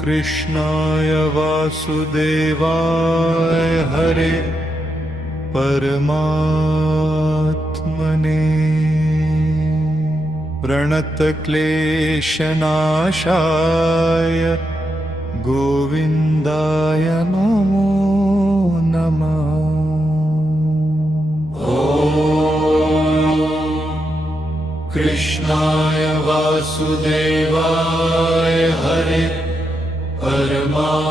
कृष्णाय वासुदेवाय हरे परमात्मने प्रणतक्लेशनाशाय गोविन्दाय नमो नमः। कृष्णाय वासुदेवाय हरे परमात्मने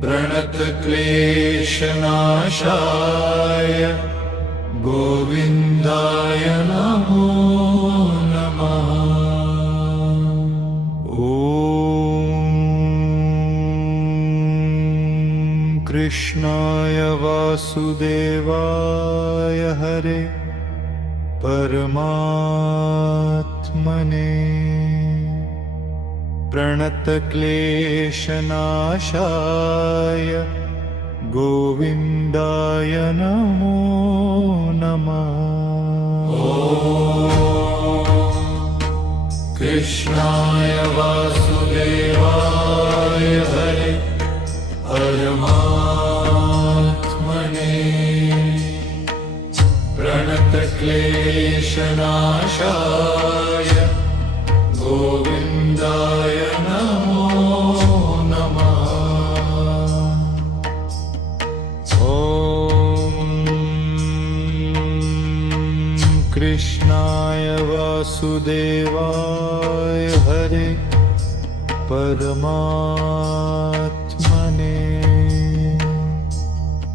प्रणतक्लेशनाशाय गोविन्दाय नमो नमः। कृष्णाय वासुदेवाय हरे परमात्मने प्रणतक्लेशनाशाय गोविन्दाय नमो नमः। कृष्णाय वासुदेवाय हरे परमात्मने प्रणतक्लेशनाशाय गोविन्दाय नमो नमः। कृष्णाय वासुदेवाय हरे परमात्मने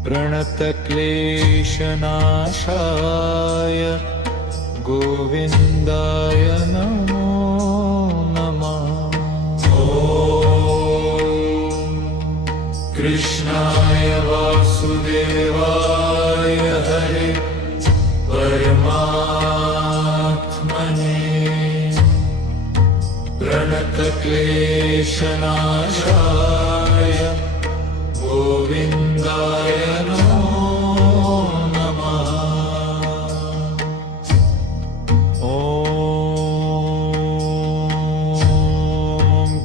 प्रणतक्लेशनाशाय गोविन्दाय नमो नमः। कृष्णाय वासुदेवाय हरे परमात्मने प्रणतक्लेशनाशाय गोविन्दाय नमो नमः।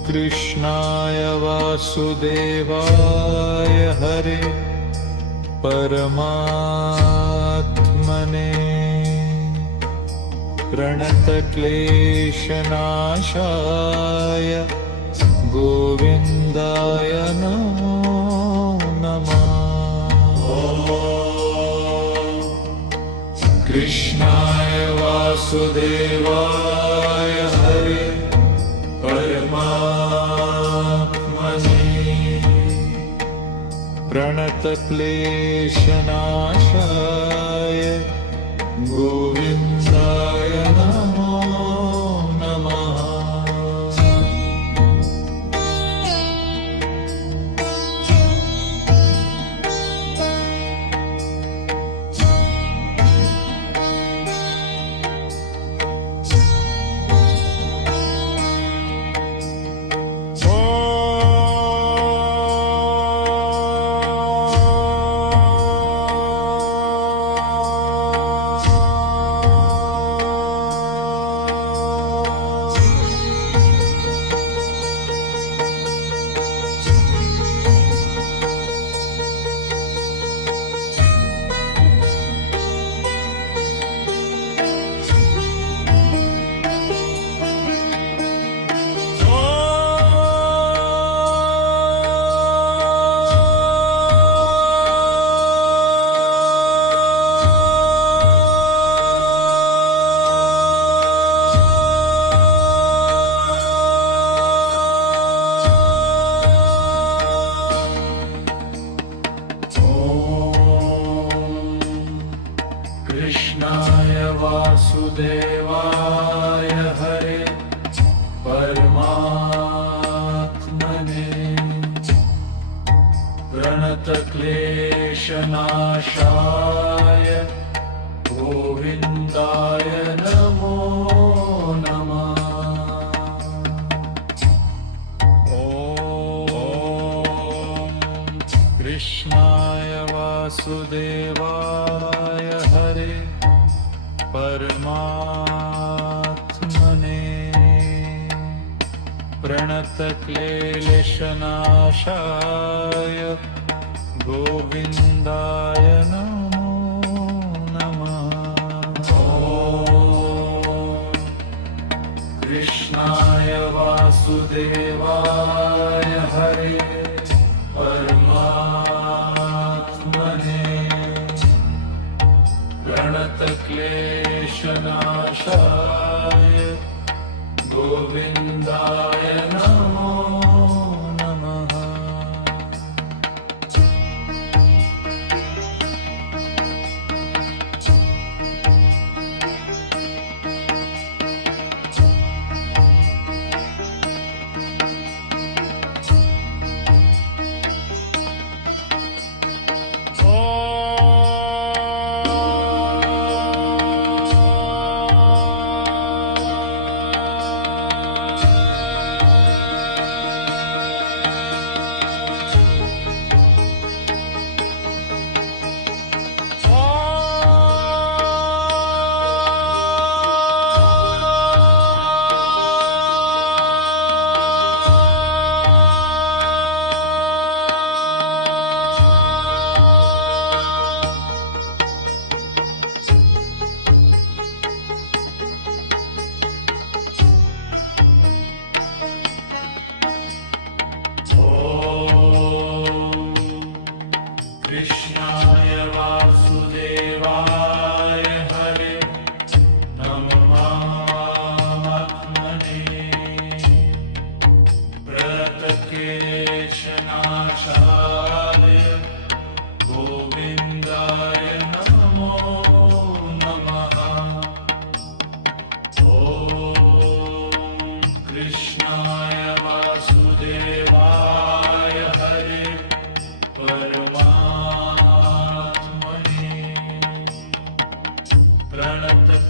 कृष्णाय वासुदेवाय हरे परमात्मने प्रणतक्लेशनाशाय गोविन्दाय नमो नमः। कृष्णाय वासुदेवाय हरे परमात्मने प्रणतक्लेशनाशाय गोविन्दाय नमो नमः। कृष्णाय वासुदेवाय हरे परमात्मने प्रणतक्लेशनाशाय गोविन्दाय नमो नमः। कृष्णाय वासुदेवाय हरे परमात्मने प्रणतक्लेशनाशाय गोविन्दाय नमो नमः। कृष्णाय वासुदेवाय हरे परमात्मने प्रणतक्लेशनाशाय गोविन्दाय नमो नमः। कृष्णाय वासुदेवाय हरे परमात्मने प्रणतक्लेशनाशाय गोविन्दाय नमो नमः। कृष्णाय वासुदेवाय हरे परमात्मने प्रणतक्लेशनाशाय